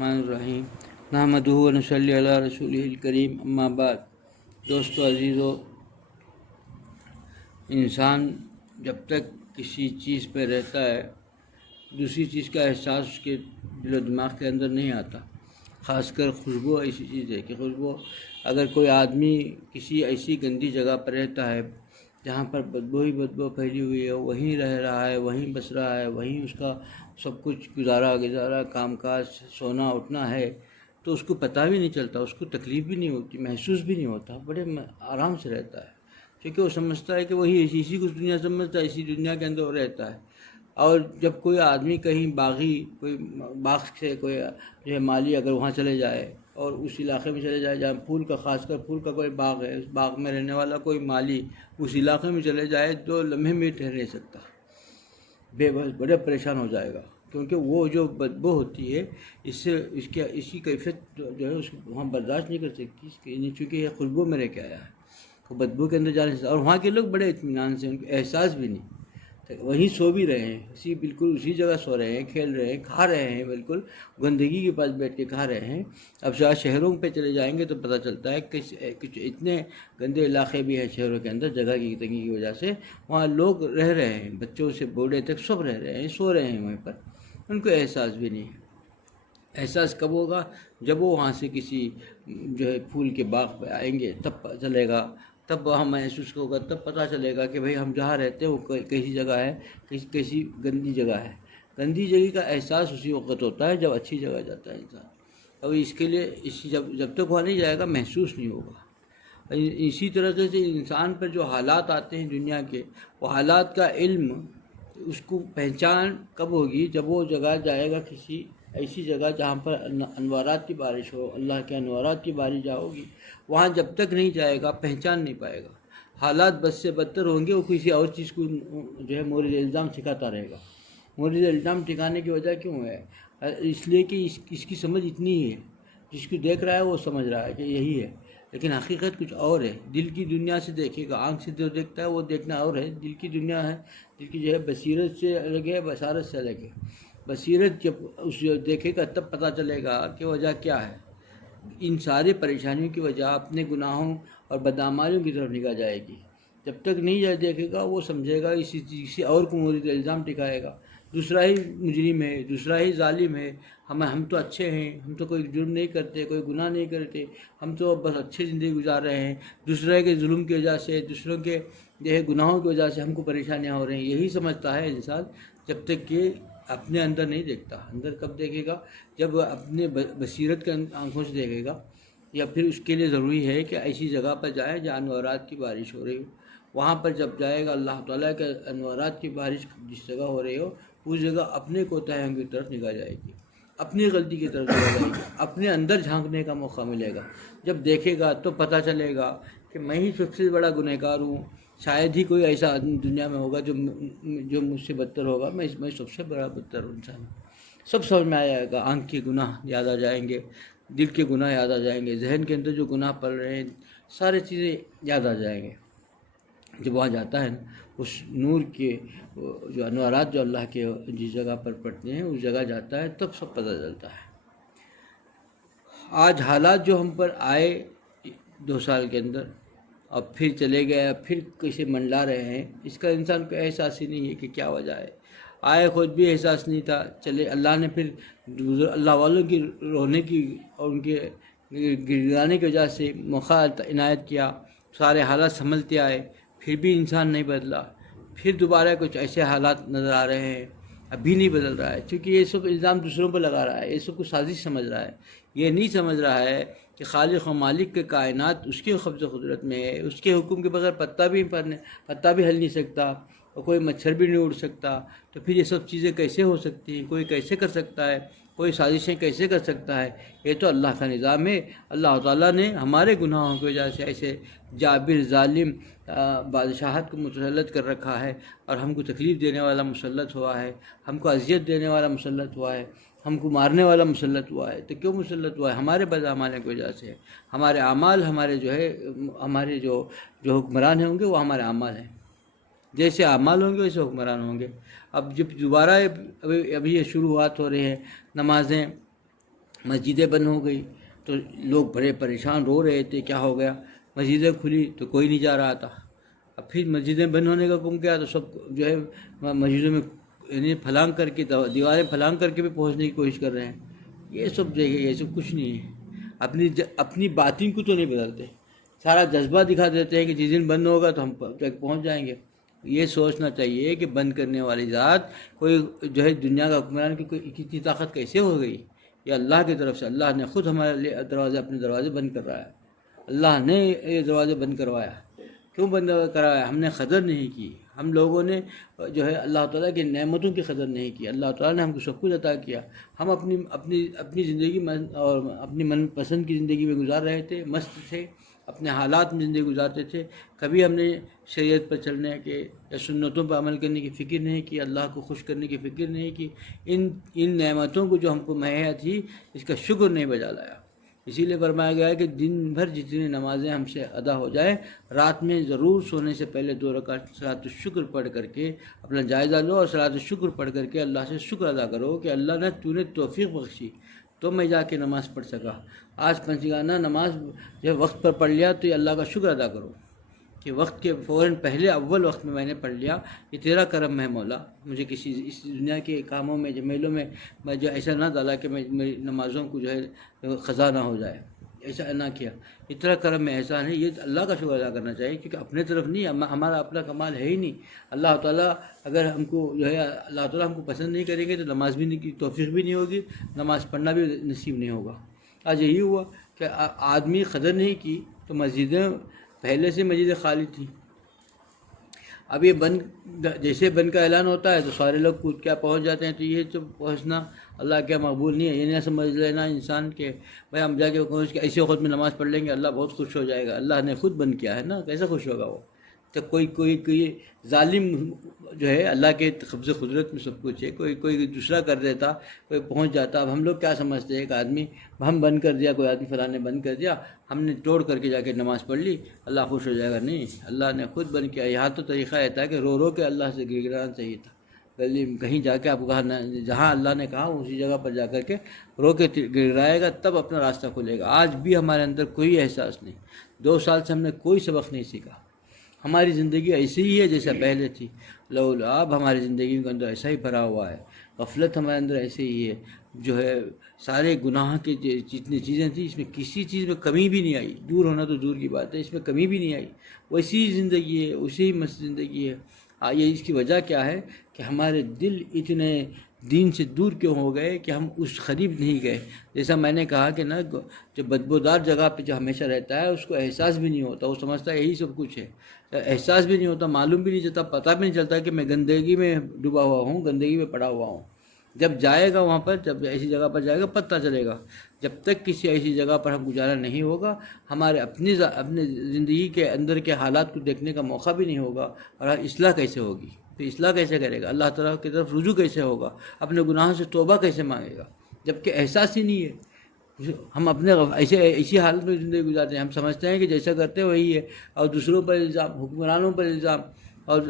الرحمن الرحیم نحمدہ و نصلی علی رسولہ الکریم اما بعد۔ دوستو عزیزو، انسان جب تک کسی چیز پہ رہتا ہے دوسری چیز کا احساس اس کے دل و دماغ کے اندر نہیں آتا۔ خاص کر خوشبو ایسی چیز ہے کہ خوشبو، اگر کوئی آدمی کسی ایسی گندی جگہ پر رہتا ہے جہاں پر بدبو ہی بدبو پھیلی ہوئی ہے، وہیں رہ رہا ہے، وہیں بس رہا ہے، وہیں اس کا سب کچھ گزارا کام کاج سونا اٹھنا ہے، تو اس کو پتہ بھی نہیں چلتا، اس کو تکلیف بھی نہیں ہوتی، محسوس بھی نہیں ہوتا، بڑے آرام سے رہتا ہے، کیونکہ وہ سمجھتا ہے کہ وہی اسی کو دنیا سمجھتا ہے، اسی دنیا کے اندر وہ رہتا ہے۔ اور جب کوئی آدمی کہیں کوئی باغ سے کوئی جو ہے مالی اگر وہاں چلے جائے اور اس علاقے میں چلے جائے جہاں پھول کا، خاص کر پھول کا کوئی باغ ہے، اس باغ میں رہنے والا کوئی مالی اس علاقے میں چلے جائے 2 لمحے میں ٹھہر نہیں سکتا، بس بڑے پریشان ہو جائے گا، کیونکہ وہ جو بدبو ہوتی ہے اس کی کیفیت جو ہے اس کو وہاں برداشت نہیں کر سکتی، چونکہ یہ خوشبو میں رہ کے آیا ہے، وہ بدبو کے اندر جانے سے، اور وہاں کے لوگ بڑے اطمینان سے، ان کو احساس بھی نہیں، وہیں سو بھی رہے ہیں، بالکل اسی جگہ سو رہے ہیں، کھیل رہے ہیں، کھا رہے ہیں، بالکل گندگی کے پاس بیٹھ کے کھا رہے ہیں۔ اب شہروں پہ چلے جائیں گے تو پتہ چلتا ہے کہ کچھ اتنے گندے علاقے بھی ہیں شہروں کے اندر، جگہ کی تنگی کی وجہ سے وہاں لوگ رہ رہے ہیں، بچوں سے بوڑھے تک سب رہ رہے ہیں، سو رہے ہیں وہیں پر، ان کو احساس بھی نہیں ہے۔ احساس کب ہوگا؟ جب وہ وہاں سے کسی جو ہے پھول کے باغ پہ آئیں گے تب پتہ چلے گا، تب وہاں محسوس ہوگا، تب پتہ چلے گا کہ بھئی ہم جہاں رہتے ہیں وہ کیسی جگہ ہے، کیسی گندی جگہ ہے۔ گندی جگہ کا احساس اسی وقت ہوتا ہے جب اچھی جگہ جاتا ہے انسان، اور اس کے لیے جب تک وہاں نہیں جائے گا محسوس نہیں ہوگا۔ اسی طرح سے انسان پر جو حالات آتے ہیں دنیا کے، وہ حالات کا علم اس کو پہچان کب ہوگی؟ جب وہ جگہ جائے گا کسی ایسی جگہ جہاں پر انوارات کی بارش ہو، اللہ کے انوارات کی بارش جہاں ہوگی، وہاں جب تک نہیں جائے گا پہچان نہیں پائے گا، حالات بد سے بدتر ہوں گے، وہ کسی اور چیز کو جو ہے مورد الزام ٹھکاتا رہے گا۔ مورد الزام ٹھکانے کی وجہ کیوں ہے؟ اس لیے کہ اس کی سمجھ اتنی ہی ہے، جس کو دیکھ رہا ہے وہ سمجھ رہا ہے کہ یہی ہے، لیکن حقیقت کچھ اور ہے۔ دل کی دنیا سے دیکھے گا، آنکھ سے جو دیکھتا ہے وہ دیکھنا اور ہے، دل کی دنیا ہے، دل کی جو ہے بصیرت سے الگ ہے، بصارت سے الگ ہے۔ بصیرت جب اس دیکھے گا تب پتہ چلے گا کہ وجہ کیا ہے۔ ان ساری پریشانیوں کی وجہ اپنے گناہوں اور بدعمالیوں کی طرف نگاہ جائے گی۔ جب تک نہیں دیکھے گا وہ سمجھے گا کسی اور کو مورد الزام ٹھکائے گا، دوسرا ہی مجرم ہے، دوسرا ہی ظالم ہے، ہم تو اچھے ہیں، ہم تو کوئی جرم نہیں کرتے، کوئی گناہ نہیں کرتے، ہم تو بس اچھی زندگی گزار رہے ہیں، دوسرے کے ظلم کی وجہ سے، دوسروں کے جو ہے گناہوں کی وجہ سے ہم کو پریشانیاں ہو رہی ہیں، یہی سمجھتا ہے انسان، جب تک کہ اپنے اندر نہیں دیکھتا۔ اندر کب دیکھے گا؟ جب اپنے بصیرت کے آنکھوں سے دیکھے گا، یا پھر اس کے لیے ضروری ہے کہ ایسی جگہ پر جائے جہاں انوارات کی بارش ہو رہی ہو، وہاں پر جب جائے گا اللہ تعالیٰ کے انوارات کی بارش جس جگہ ہو رہی ہو، اس جگہ اپنے کوتاہیوں کی طرف نگاہ جائے گی، اپنی غلطی کی طرف نگاہ جائے گی، اپنے اندر جھانکنے کا موقع ملے گا۔ جب دیکھے گا تو پتہ چلے گا کہ میں ہی سب سے بڑا گنہگار ہوں، شاید ہی کوئی ایسا آدمی دنیا میں ہوگا جو مجھ سے بدتر ہوگا، میں سب سے بڑا بدتر انسان ہوں۔ سب سمجھ میں آ جائے گا، آنکھ کے گناہ یاد آ جائیں گے، دل کے گناہ یاد آ جائیں گے، ذہن کے اندر جو گناہ پڑ رہے ہیں سارے چیزیں یاد آ جائیں گے۔ جب وہاں جاتا ہے نا، اس نور کے جو انوارات جو اللہ کے جس جگہ پر پڑتے ہیں اس جگہ جاتا ہے تب سب پتہ چلتا ہے۔ آج حالات جو ہم پر آئے 2 سال کے اندر، اب پھر چلے گئے، پھر کیسے منڈلا رہے ہیں، اس کا انسان کو احساس ہی نہیں ہے کہ کیا وجہ ہے۔ آئے خود بھی احساس نہیں تھا، چلے اللہ نے پھر اللہ والوں کی رونے کی اور ان کے گڑگڑانے کی وجہ سے موقع عنایت کیا، سارے حالات سنبھلتے آئے، پھر بھی انسان نہیں بدلا، پھر دوبارہ کچھ ایسے حالات نظر آ رہے ہیں، ابھی نہیں بدل رہا ہے، کیونکہ یہ سب الزام دوسروں پر لگا رہا ہے، یہ سب کو سازش سمجھ رہا ہے، یہ نہیں سمجھ رہا ہے کہ خالق و مالک کے کائنات اس کے قبضہ قدرت میں ہے، اس کے حکم کے بغیر پتہ بھی ہل نہیں سکتا، اور کوئی مچھر بھی نہیں اڑ سکتا، تو پھر یہ سب چیزیں کیسے ہو سکتی ہیں؟ کوئی کیسے کر سکتا ہے؟ کوئی سازشیں کیسے کر سکتا ہے؟ یہ تو اللہ کا نظام ہے۔ اللہ تعالیٰ نے ہمارے گناہوں کی وجہ سے ایسے جابر ظالم بادشاہت کو مسلط کر رکھا ہے، اور ہم کو تکلیف دینے والا مسلط ہوا ہے، ہم کو اذیت دینے والا مسلط ہوا ہے، ہم کو مارنے والا مسلط ہوا ہے۔ تو کیوں مسلط ہوا ہے؟ ہمارے بدعمالی کی وجہ سے۔ ہمارے اعمال ہمارے جو حکمران ہوں گے وہ ہمارے اعمال ہیں، جیسے اعمال ہوں گے ویسے حکمران ہوں گے۔ اب جب دوبارہ ابھی یہ شروعات ہو رہی ہیں، نمازیں مسجدیں بند ہو گئی تو لوگ بڑے پریشان رو رہے تھے کیا ہو گیا، مسجدیں کھلی تو کوئی نہیں جا رہا تھا، اب پھر مسجدیں بند ہونے کا حکم کیا تو سب جو ہے مسجدوں میں یعنی پھلانگ کر کے دیواریں پھلانگ کر کے بھی پہنچنے کی کوشش کر رہے ہیں. یہ سب جگہ یہ سب کچھ نہیں ہے، اپنی باطن کو تو نہیں بدلتے، سارا جذبہ دکھا دیتے ہیں کہ جس دن بند ہوگا تو ہم تک پہنچ جائیں گے. یہ سوچنا چاہیے کہ بند کرنے والی ذات کوئی جو ہے دنیا کا حکمران کی کوئی اتنی طاقت کیسے ہو گئی؟ یہ اللہ کی طرف سے، اللہ نے خود ہمارے لیے اپنے دروازے بند کر رہا ہے. اللہ نے یہ دروازے بند کروایا. کیوں بند کرایا؟ ہم نے قدر نہیں کی، ہم لوگوں نے جو ہے اللہ تعالیٰ کی نعمتوں کی قدر نہیں کی. اللہ تعالیٰ نے ہم کو سب کچھ عطا کیا، ہم اپنی زندگی اور اپنی من پسند کی زندگی میں گزار رہے تھے، مست تھے، اپنے حالات میں زندگی گزارتے تھے. کبھی ہم نے شریعت پر چلنے کے یا سنتوں پر عمل کرنے کی فکر نہیں کی، اللہ کو خوش کرنے کی فکر نہیں کی. ان نعمتوں کو جو ہم کو مہیا تھی اس کا شکر نہیں بجا لایا. اسی لیے فرمایا گیا ہے کہ دن بھر جتنی نمازیں ہم سے ادا ہو جائیں، رات میں ضرور سونے سے پہلے 2 رکعت صلاۃ الشکر پڑھ کر کے اپنا جائزہ لو اور صلاۃ الشکر پڑھ کر کے اللہ سے شکر ادا کرو کہ اللہ نے تو نے توفیق بخشی تو میں جا کے نماز پڑھ سکا. آج پنجگانہ نماز جب وقت پر پڑھ لیا تو یہ اللہ کا شکر ادا کرو کہ وقت کے فوراً پہلے اول وقت میں نے پڑھ لیا. یہ تیرا کرم ہے مولا، مجھے کسی اس دنیا کے کاموں میں جمیلوں میں جو ایسا نہ ڈالا کہ میری نمازوں کو جو ہے قضا نہ ہو جائے، ایسا نہ کیا. اتنا کرم میں احسان ہے، یہ اللہ کا شکر ادا کرنا چاہیے کیونکہ اپنے طرف نہیں، ہمارا اپنا کمال ہے ہی نہیں. اللہ تعالیٰ اگر ہم کو جو ہے اللہ تعالیٰ ہم کو پسند نہیں کریں گے تو نماز بھی نہیں کی توفیق بھی نہیں ہوگی، نماز پڑھنا بھی نصیب نہیں ہوگا. آج یہی ہوا کہ آدمی قدر نہیں کی تو مسجدیں پہلے سے مسجدیں خالی تھیں. اب یہ بند جیسے بند کا اعلان ہوتا ہے تو سارے لوگ کود کیا پہنچ جاتے ہیں. تو یہ تو پہنچنا اللہ کیا مقبول نہیں ہے. یہ نہ سمجھ لینا انسان کے بھائی ہم جا کے پہنچ کے ایسے خود میں نماز پڑھ لیں گے اللہ بہت خوش ہو جائے گا. اللہ نے خود بند کیا ہے نا، کیسے خوش ہوگا وہ؟ تو کوئی ظالم جو ہے اللہ کے قبض قدرت میں سب کچھ ہے، کوئی دوسرا کر دیتا، کوئی پہنچ جاتا. اب ہم لوگ کیا سمجھتے ہیں؟ ایک آدمی ہم بند کر دیا، کوئی آدمی فلاں نے بند کر دیا، ہم نے توڑ کر کے جا کے نماز پڑھ لی اللہ خوش ہو جائے گا. نہیں، اللہ نے خود بند کیا. یہاں تو طریقہ رہتا ہے کہ رو رو کے اللہ سے گر گرانا چاہیے تھا. گلی کہیں جا کے آپ کو کہا جہاں اللہ نے کہا اسی جگہ پر جا کر کے رو کے گرائے گا تب اپنا راستہ کھلے گا. آج بھی ہمارے اندر کوئی احساس نہیں. 2 سال سے ہم نے کوئی سبق نہیں سیکھا. ہماری زندگی ایسی ہی ہے جیسا پہلے تھی. اب ہماری زندگی کے اندر ایسا ہی بھرا ہوا ہے. غفلت ہمارے اندر ایسے ہی ہے، جو ہے سارے گناہ کے جتنی چیزیں تھیں اس میں کسی چیز میں کمی بھی نہیں آئی. دور ہونا تو دور کی بات ہے، اس میں کمی بھی نہیں آئی. ویسی زندگی ہے، اسی مست زندگی ہے. یہ اس کی وجہ کیا ہے کہ ہمارے دل اتنے دین سے دور کیوں ہو گئے کہ ہم اس قریب نہیں گئے. جیسا میں نے کہا کہ نا جو بدبودار جگہ پہ جو ہمیشہ رہتا ہے اس کو احساس بھی نہیں ہوتا، وہ سمجھتا ہے یہی سب کچھ ہے. احساس بھی نہیں ہوتا، معلوم بھی نہیں چلتا، پتہ بھی نہیں چلتا کہ میں گندگی میں ڈوبا ہوا ہوں، گندگی میں پڑا ہوا ہوں. جب جائے گا وہاں پر، جب ایسی جگہ پر جائے گا پتہ چلے گا. جب تک کسی ایسی جگہ پر ہم گزارا نہیں ہوگا، ہمارے اپنی زندگی کے اندر کے حالات کو دیکھنے کا موقع بھی نہیں ہوگا. اور اصلاح کیسے ہوگی؟ تو اصلاح کیسے کرے گا؟ اللہ تعالیٰ کی طرف رجوع کیسے ہوگا؟ اپنے گناہوں سے توبہ کیسے مانگے گا جب کہ احساس ہی نہیں ہے؟ ہم اپنے ایسی حالت میں زندگی گزارتے ہیں. ہم سمجھتے ہیں کہ جیسا کرتے ہیں وہی ہے، اور دوسروں پر الزام، حکمرانوں پر الزام، اور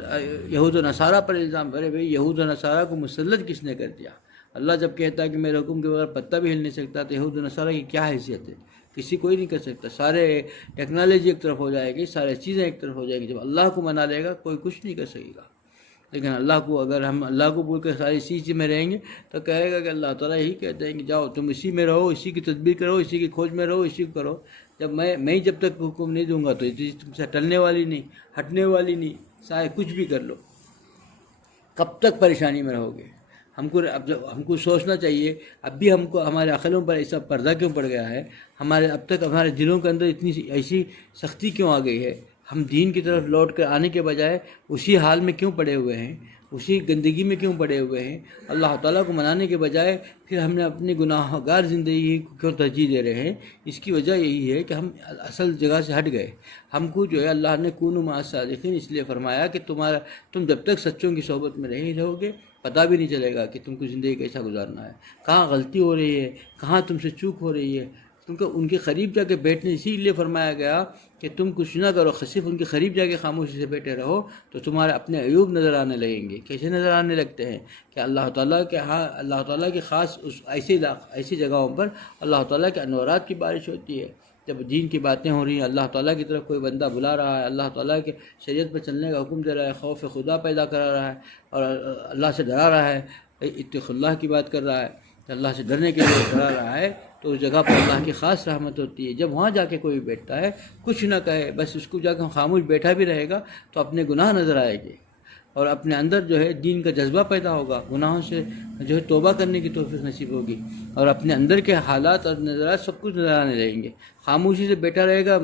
یہود و نصارہ پر الزام. ارے بھائی یہود و نصارہ کو مسلط کس نے کر دیا؟ اللہ جب کہتا ہے کہ میرے حکم کے بغیر پتہ بھی ہل نہیں سکتا تو یہود و نصارہ کی کیا حیثیت ہے؟ کسی کوئی نہیں کر سکتا. سارے ٹیکنالوجی ایک طرف ہو جائے گی، سارے چیزیں ایک طرف ہو جائیں گی. جب اللہ کو منا لے گا کوئی کچھ نہیں کر سکے گا. لیکن اللہ کو اگر ہم اللہ کو بول کر ساری اسی چیز میں رہیں گے تو کہے گا کہ اللہ تعالیٰ یہی کہتے ہیں کہ جاؤ تم اسی میں رہو، اسی کی تدبیر کرو، اسی کی کھوج میں رہو، اسی کو کرو. جب میں جب تک حکم نہیں دوں گا تو یہ چیز تم سے ٹلنے والی نہیں، ہٹنے والی نہیں. چاہے کچھ بھی کر لو، کب تک پریشانی میں رہو گے؟ ہم کو سوچنا چاہیے. اب بھی ہم کو ہمارے عقلوں پر ایسا پردہ کیوں پڑ گیا ہے؟ اب تک ہمارے دلوں کے اندر اتنی ایسی سختی کیوں آ گئی ہے؟ ہم دین کی طرف لوٹ کر آنے کے بجائے اسی حال میں کیوں پڑے ہوئے ہیں؟ اسی گندگی میں کیوں پڑے ہوئے ہیں؟ اللہ تعالیٰ کو منانے کے بجائے پھر ہم نے اپنی گناہ گار زندگی کو کیوں ترجیح دے رہے ہیں؟ اس کی وجہ یہی ہے کہ ہم اصل جگہ سے ہٹ گئے. ہم کو جو ہے اللہ نے کونوا مع الصادقین اس لیے فرمایا کہ تم جب تک سچوں کی صحبت میں نہیں رہو گے پتہ بھی نہیں چلے گا کہ تم کو زندگی کیسا گزارنا ہے، کہاں غلطی ہو رہی ہے، کہاں تم سے چوک ہو رہی ہے. کیونکہ ان کے قریب جا کے بیٹھنے اسی لیے فرمایا گیا کہ تم کچھ نہ کرو، صرف ان کے قریب جا کے خاموشی سے بیٹھے رہو تو تمہارے اپنے عیوب نظر آنے لگیں گے۔ کیسے نظر آنے لگتے ہیں کہ اللہ تعالیٰ کے ہاں، اللہ تعالیٰ کی خاص ایسی جگہوں پر اللہ تعالیٰ کے انوارات کی بارش ہوتی ہے۔ جب دین کی باتیں ہو رہی ہیں، اللہ تعالیٰ کی طرف کوئی بندہ بلا رہا ہے، اللہ تعالیٰ کے شریعت پر چلنے کا حکم دے رہا ہے، خوف خدا پیدا کرا رہا ہے اور اللہ سے ڈرا رہا ہے، اتق اللہ کی بات کر رہا ہے، اللہ سے ڈرنے کے لیے ڈرا رہا ہے، تو اس جگہ پر اللہ کی خاص رحمت ہوتی ہے۔ جب وہاں جا کے کوئی بیٹھتا ہے، کچھ نہ کہے، بس اس کو جا کے خاموش بیٹھا بھی رہے گا تو اپنے گناہ نظر آئے گے اور اپنے اندر جو ہے دین کا جذبہ پیدا ہوگا، گناہوں سے جو ہے توبہ کرنے کی توفیق نصیب ہوگی اور اپنے اندر کے حالات اور نظرات سب کچھ نظر آنے لگیں گے۔ خاموشی سے بیٹھا رہے گا،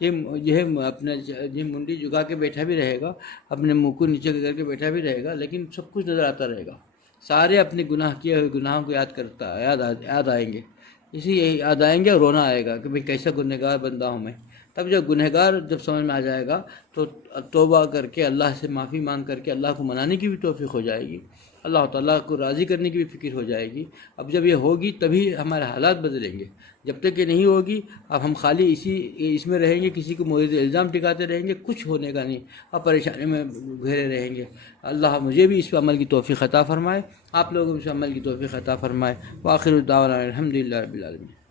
یہ جو ہے اپنا یہ منڈی جھکا کے بیٹھا بھی رہے گا، اپنے منہ کو نیچے کر کے بیٹھا بھی رہے گا، لیکن سب کچھ نظر آتا رہے گا۔ سارے اپنے گناہ کیے ہوئے گناہوں کو یاد آئیں گے، یاد آئیں گے اور رونا آئے گا کہ بھئی کیسا گنہگار بندہ ہوں میں۔ تب جب گنہگار جب سمجھ میں آ جائے گا تو توبہ کر کے اللہ سے معافی مانگ کر کے اللہ کو منانے کی بھی توفیق ہو جائے گی، اللہ تعالیٰ کو راضی کرنے کی بھی فکر ہو جائے گی۔ اب جب یہ ہوگی تبھی ہمارے حالات بدلیں گے، جب تک یہ نہیں ہوگی اب ہم خالی اس میں رہیں گے، کسی کو مورد الزام ٹکاتے رہیں گے، کچھ ہونے کا نہیں، اب پریشانی میں گھیرے رہیں گے۔ اللہ مجھے بھی اس پہ عمل کی توفیق عطا فرمائے، آپ لوگوں کو اس پہ عمل کی توفیق عطا فرمائے۔ وآخر دعوانا الحمدللہ رب العالمین۔